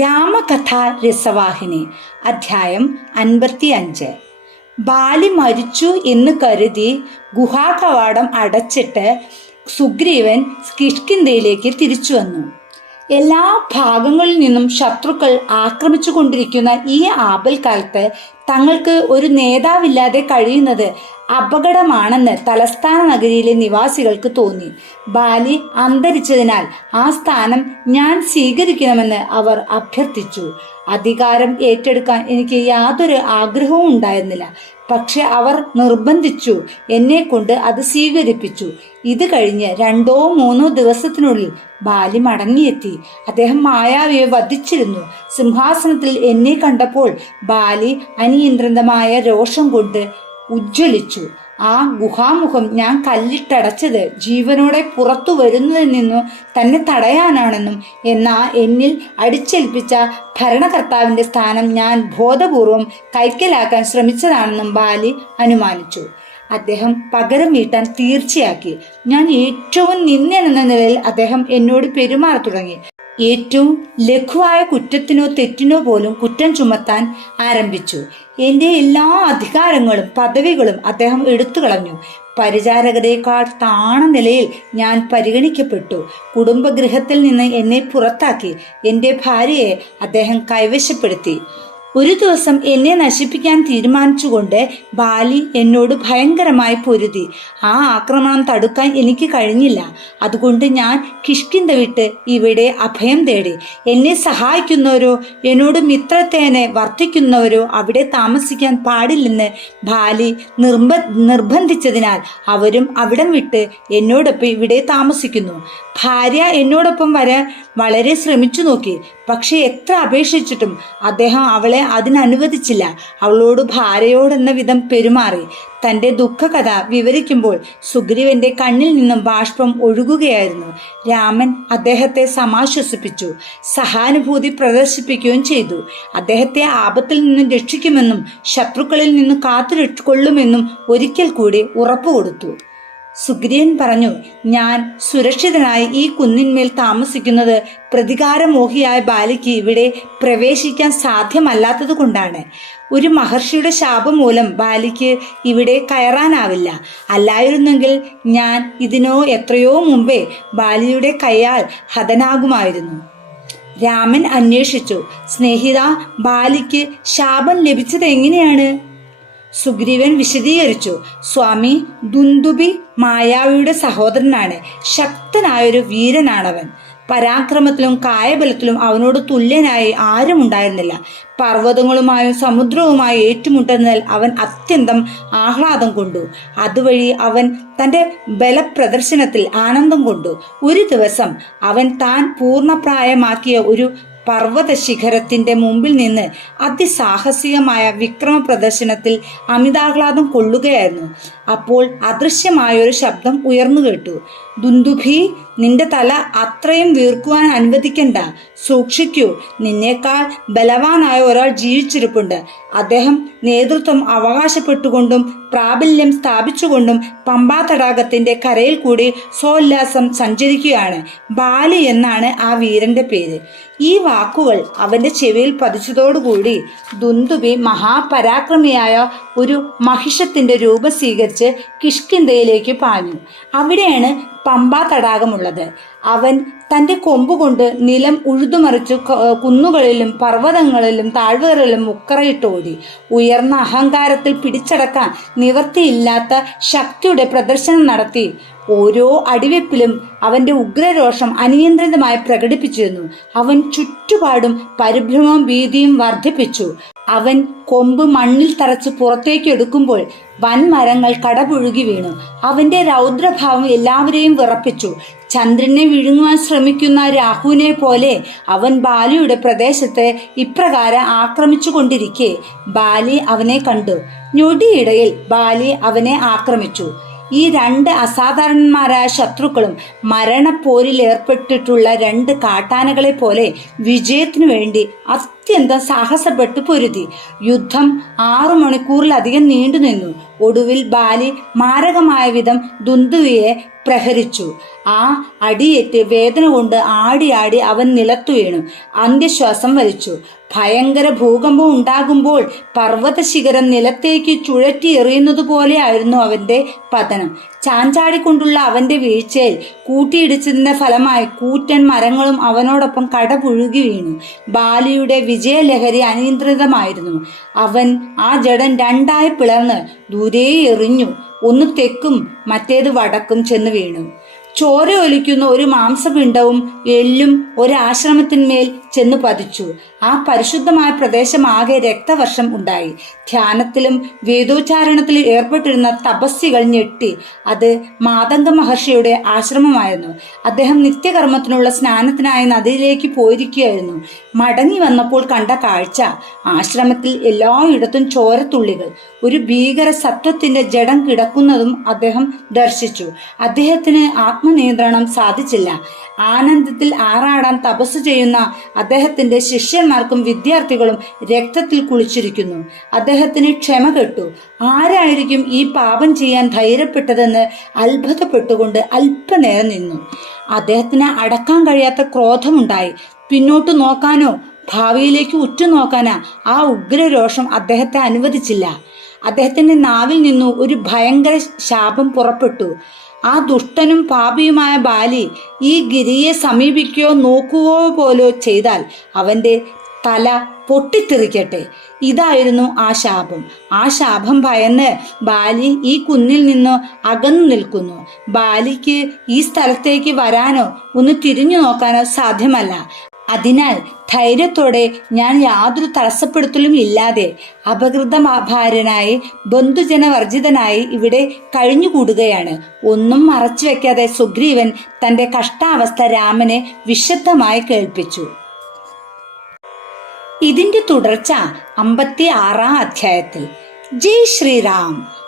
രാമകഥ രസവാഹിനി അധ്യായം അൻപത്തി അഞ്ച് ബാലി മരിച്ചു എന്ന് കരുതി ഗുഹാകവാടം അടച്ചിട്ട് സുഗ്രീവൻ കിഷ്കിന്തയിലേക്ക് തിരിച്ചു വന്നു. എല്ലാ ഭാഗങ്ങളിൽ നിന്നും ശത്രുക്കൾ ആക്രമിച്ചു കൊണ്ടിരിക്കുന്ന ഈ ആപൽക്കാലത്ത് തങ്ങൾക്ക് ഒരു നേതാവില്ലാതെ കഴിയുന്നത് അപകടമാണെന്ന് തലസ്ഥാന നഗരിയിലെ നിവാസികൾക്ക് തോന്നി. ബാലി അന്തരിച്ചതിനാൽ ആ സ്ഥാനം ഞാൻ സ്വീകരിക്കണമെന്ന് അവർ അഭ്യർത്ഥിച്ചു. അധികാരം ഏറ്റെടുക്കാൻ എനിക്ക് യാതൊരു ആഗ്രഹവും ഉണ്ടായിരുന്നില്ല. പക്ഷെ അവർ നിർബന്ധിച്ചു. എന്നെ കൊണ്ട് അത് സ്വീകരിപ്പിച്ചു. ഇത് കഴിഞ്ഞ് രണ്ടോ മൂന്നോ ദിവസത്തിനുള്ളിൽ ബാലി മടങ്ങിയെത്തി. അദ്ദേഹം മായാവിയെ വധിച്ചിരുന്നു. സിംഹാസനത്തിൽ എന്നെ കണ്ടപ്പോൾ ബാലി അനിയന്ത്രിതമായ രോഷം കൊണ്ട് ഉജ്ജ്വലിച്ചു. ആ ഗുഹാമുഖം ഞാൻ കല്ലിട്ടടച്ചത് ജീവനോടെ പുറത്തു വരുന്നതിൽ നിന്നു തന്നെ തടയാനാണെന്നും എന്നാൽ എന്നിൽ അടിച്ചേൽപ്പിച്ച ഭരണകർത്താവിന്റെ സ്ഥാനം ഞാൻ ബോധപൂർവം കൈക്കലാക്കാൻ ശ്രമിച്ചതാണെന്നും ബാലി അനുമാനിച്ചു. അദ്ദേഹം പകരം വീട്ടാൻ തീർച്ചയാക്കി. ഞാൻ ഏറ്റവും നിന്ദ്യൻ എന്ന നിലയിൽ അദ്ദേഹം എന്നോട് പെരുമാറി തുടങ്ങി ഏറ്റവും ലഘുവായ കുറ്റത്തിനോ തെറ്റിനോ പോലും കുറ്റം ചുമത്താൻ ആരംഭിച്ചു. എന്റെ എല്ലാ അധികാരങ്ങളും പദവികളും അദ്ദേഹം എടുത്തു കളഞ്ഞു. പരിചാരകരെക്കാൾ താണ നിലയിൽ ഞാൻ പരിഗണിക്കപ്പെട്ടു. കുടുംബഗൃഹത്തിൽ നിന്ന് എന്നെ പുറത്താക്കി. എന്റെ ഭാര്യയെ അദ്ദേഹം കൈവശപ്പെടുത്തി. ഒരു ദിവസം എന്നെ നശിപ്പിക്കാൻ തീരുമാനിച്ചുകൊണ്ട് ബാലി എന്നോട് ഭയങ്കരമായി പൊരുതി. ആ ആക്രമണം തടുക്കാൻ എനിക്ക് കഴിഞ്ഞില്ല. അതുകൊണ്ട് ഞാൻ കിഷ്കിന്ത വിട്ട് ഇവിടെ അഭയം തേടി. എന്നെ സഹായിക്കുന്നവരോ എന്നോട് മിത്രത്തേനെ വർദ്ധിക്കുന്നവരോ അവിടെ താമസിക്കാൻ പാടില്ലെന്ന് ബാലി നിർബ നിർബന്ധിച്ചതിനാൽ അവരും അവിടം വിട്ട് എന്നോടൊപ്പം ഇവിടെ താമസിക്കുന്നു. ഭാര്യ എന്നോടൊപ്പം വരാൻ വളരെ ശ്രമിച്ചു നോക്കി. പക്ഷെ എത്ര അപേക്ഷിച്ചിട്ടും അദ്ദേഹം അവളെ അതിനനുവദിച്ചില്ല. അവളോട് ഭാര്യയോടെന്ന വിധം പെരുമാറി. തന്റെ ദുഃഖകഥ വിവരിക്കുമ്പോൾ സുഗ്രീവന്റെ കണ്ണിൽ നിന്നും ബാഷ്പം ഒഴുകുകയായിരുന്നു. രാമൻ അദ്ദേഹത്തെ സമാശ്വസിപ്പിച്ചു. സഹാനുഭൂതി പ്രദർശിപ്പിക്കുകയും ചെയ്തു. അദ്ദേഹത്തെ ആപത്തിൽ നിന്നും രക്ഷിക്കുമെന്നും ശത്രുക്കളിൽ നിന്നും കാത്തു കൊള്ളുമെന്നും ഒരിക്കൽ കൂടി ഉറപ്പുകൊടുത്തു. സുഗ്രീവൻ പറഞ്ഞു ഞാൻ സുരക്ഷിതനായി ഈ കുന്നിന്മേൽ താമസിക്കുന്നത് പ്രതികാരമോഹിയായ ബാലിക്ക് ഇവിടെ പ്രവേശിക്കാൻ സാധ്യമല്ലാത്തത് കൊണ്ടാണ്. ഒരു മഹർഷിയുടെ ശാപം മൂലം ബാലിക്ക് ഇവിടെ കയറാനാവില്ല. അല്ലായിരുന്നെങ്കിൽ ഞാൻ ഇതിനോ എത്രയോ മുമ്പേ ബാലിയുടെ കൈയാൽ ഹതനാകുമായിരുന്നു. രാമൻ അന്വേഷിച്ചു സ്നേഹിത ബാലിക്ക് ശാപം ലഭിച്ചത് എങ്ങനെയാണ്? സുഗ്രീവൻ വിശദീകരിച്ചു. സ്വാമി ദുന്ദുബി മായാവിയുടെ സഹോദരനാണ്. ശക്തനായൊരു വീരനാണവൻ. പരാക്രമത്തിലും കായബലത്തിലും അവനോട് തുല്യനായി ആരും ഉണ്ടായിരുന്നില്ല. പർവതങ്ങളുമായും സമുദ്രവുമായി ഏറ്റുമുട്ടുന്നതിൽ അവൻ അത്യന്തം ആഹ്ലാദം കൊണ്ടു. അതുവഴി അവൻ തന്റെ ബലപ്രദർശനത്തിൽ ആനന്ദം കൊണ്ടു. ഒരു ദിവസം അവൻ താൻ പൂർണപ്രായമാക്കിയ ഒരു പർവത ശിഖരത്തിന്റെ മുമ്പിൽ നിന്ന് അതിസാഹസികമായ വിക്രമ പ്രദർശനത്തിൽ അമിതാഹ്ലാദം കൊള്ളുകയായിരുന്നു. അപ്പോൾ അദൃശ്യമായ ഒരു ശബ്ദം ഉയർന്നു കേട്ടു. ദുന്ദുഭി നിന്റെ തല അത്രയും വീർക്കുവാൻ അനുവദിക്കണ്ട. സൂക്ഷിക്കൂ നിന്നേക്കാൾ ബലവാനായ ഒരാൾ ജീവിച്ചിരിപ്പുണ്ട്. അദ്ദേഹം നേതൃത്വം അവകാശപ്പെട്ടുകൊണ്ടും പ്രാബല്യം സ്ഥാപിച്ചുകൊണ്ടും പമ്പാ തടാകത്തിന്റെ കരയിൽ കൂടി സോല്ലാസം സഞ്ചരിക്കുകയാണ്. ബാലി എന്നാണ് ആ വീരന്റെ പേര്. ഈ വാക്കുകൾ അവന്റെ ചെവിയിൽ പതിച്ചതോടുകൂടി ദുന്ദുബി മഹാപരാക്രമിയായ ഒരു മഹിഷത്തിന്റെ രൂപം സ്വീകരിച്ച് കിഷ്കിന്തയിലേക്ക് പാഞ്ഞു. അവിടെയാണ് പമ്പാ തടാകമുള്ളത്. അവൻ തന്റെ കൊമ്പുകൊണ്ട് നിലം ഉഴുതുമറിച്ചു കുന്നുകളിലും പർവതങ്ങളിലും താഴ്വരകളിലും മുക്കറയിട്ടോടി ഉയർന്ന അഹങ്കാരത്തിൽ പിടിച്ചടക്കാൻ നിവർത്തിയില്ലാത്ത ശക്തിയുടെ പ്രദർശനം നടത്തി. ഓരോ അടിവെപ്പിലും അവന്റെ ഉഗ്രരോഷം അനിയന്ത്രിതമായി പ്രകടിപ്പിച്ചിരുന്നു. അവൻ ചുറ്റുപാടും പരിഭ്രമവും ഭീതിയും വർദ്ധിപ്പിച്ചു. അവൻ കൊമ്പ് മണ്ണിൽ തറച്ച് പുറത്തേക്ക് എടുക്കുമ്പോൾ വൻമരങ്ങൾ കടപുഴുകി വീണു. അവന്റെ രൗദ്രഭാവം എല്ലാവരെയും വിറപ്പിച്ചു. ചന്ദ്രനെ വിഴുങ്ങുവാൻ ശ്രമിക്കുന്ന രാഹുവിനെ പോലെ അവൻ ബാലിയുടെ പ്രദേശത്തെ ഇപ്രകാരം ആക്രമിച്ചു കൊണ്ടിരിക്കെ. ബാലി അവനെ കണ്ടു. ഞൊടിയിടയിൽ ബാലി അവനെ ആക്രമിച്ചു. ഈ രണ്ട് അസാധാരണന്മാരായ ശത്രുക്കളും മരണപ്പോരിൽ ഏർപ്പെട്ടിട്ടുള്ള രണ്ട് കാട്ടാനകളെ പോലെ വിജയത്തിനു വേണ്ടി അത്യന്തം സാഹസപ്പെട്ട് പൊരുതി. യുദ്ധം ആറു മണിക്കൂറിലധികം നീണ്ടു നിന്നു. ഒടുവിൽ ബാലി മാരകമായ വിധം ദുന്ദുവിയെ പ്രഹരിച്ചു. ആ അടിയേറ്റ് വേദന കൊണ്ട് ആടി ആടി അവൻ നിലത്തു വീണു. അന്ത്യശ്വാസം വലിച്ചു. ഭയങ്കര ഭൂകമ്പം ഉണ്ടാകുമ്പോൾ പർവത ശിഖരം നിലത്തേക്ക് ചുഴറ്റി എറിയുന്നത് പോലെയായിരുന്നു അവന്റെ പതനം. ചാഞ്ചാടിക്കൊണ്ടുള്ള അവന്റെ വീഴ്ചയിൽ കൂട്ടിയിടിച്ചതിന്റെ ഫലമായി കൂറ്റൻ മരങ്ങളും അവനോടൊപ്പം കടപുഴുകി വീണു. ബാലിയുടെ വിജയലഹരി അനിയന്ത്രിതമായിരുന്നു. അവൻ ആ ജഡൻ രണ്ടായി പിളർന്ന് ദൂരെ എറിഞ്ഞു. ഒന്ന് തെക്കും മറ്റേത് വടക്കും ചെന്ന് വീണു. ചോര ഒലിക്കുന്ന ഒരു മാംസപിണ്ടവും എല്ലും ഒരാശ്രമത്തിന്മേൽ ചെന്ന് പതിച്ചു. ആ പരിശുദ്ധമായ പ്രദേശമാകെ രക്തവർഷം ഉണ്ടായി. ധ്യാനത്തിലും വേദോച്ചാരണത്തിലും ഏർപ്പെട്ടിരുന്ന തപസ്സികൾ ഞെട്ടി. അത് മാതംഗ മഹർഷിയുടെ ആശ്രമമായിരുന്നു. അദ്ദേഹം നിത്യകർമ്മത്തിനുള്ള സ്നാനത്തിനായി നദിയിലേക്ക് പോയിരിക്കുകയായിരുന്നു. മടങ്ങി വന്നപ്പോൾ കണ്ട കാഴ്ച ആശ്രമത്തിൽ എല്ലായിടത്തും ചോരത്തുള്ളികൾ. ഒരു ഭീകര സത്വത്തിന്റെ ജഡം കിടക്കുന്നതും അദ്ദേഹം ദർശിച്ചു. അദ്ദേഹത്തിന് ആത്മനിയന്ത്രണം സാധിച്ചില്ല. ആനന്ദത്തിൽ ആറാടാൻ തപസ് ചെയ്യുന്ന അദ്ദേഹത്തിന്റെ ശിഷ്യന്മാർക്കും വിദ്യാർത്ഥികളും രക്തത്തിൽ കുളിച്ചിരിക്കുന്നു. അദ്ദേഹത്തിന് ക്ഷമ കെട്ടു. ആരായിരിക്കും ഈ പാപം ചെയ്യാൻ ധൈര്യപ്പെട്ടതെന്ന് അത്ഭുതപ്പെട്ടുകൊണ്ട് അല്പനേരം നിന്നു. അദ്ദേഹത്തിന് അടക്കാൻ കഴിയാത്ത ക്രോധമുണ്ടായി. പിന്നോട്ട് നോക്കാനോ ഭാവിയിലേക്ക് ഉറ്റുനോക്കാനാ ആ ഉഗ്രരോഷം അദ്ദേഹത്തെ അനുവദിച്ചില്ല. അദ്ദേഹത്തിന്റെ നാവിൽ നിന്നു ഒരു ഭയങ്കര ശാപം പുറപ്പെട്ടു. ആ ദുഷ്ടനും പാപിയുമായ ബാലി ഈ ഗിരിയെ സമീപിക്കുകയോ നോക്കുകയോ പോലോ ചെയ്താൽ അവന്റെ തല പൊട്ടിത്തെറിക്കട്ടെ. ഇതായിരുന്നു ആ ശാപം. ആ ശാപം ഭയന്ന് ബാലി ഈ കുന്നിൽ നിന്ന് അകന്നു നിൽക്കുന്നു. ബാലിക്ക് ഈ സ്ഥലത്തേക്ക് വരാനോ ഒന്ന് തിരിഞ്ഞു നോക്കാനോ സാധ്യമല്ല. അതിനാൽ ധൈര്യത്തോടെ ഞാൻ യാതൊരു തടസ്സപ്പെടുത്തലും ഇല്ലാതെ അപകൃതഭാരനായി ബന്ധുജനവർജിതനായി ഇവിടെ കഴിഞ്ഞുകൂടുകയാണ്. ഒന്നും മറച്ചു വെക്കാതെ സുഗ്രീവൻ തന്റെ കഷ്ടാവസ്ഥ രാമനെ വിശദമായി കേൾപ്പിച്ചു. ഇതിന്റെ തുടർച്ച അമ്പത്തി ആറാം അധ്യായത്തിൽ. ജയ് ശ്രീറാം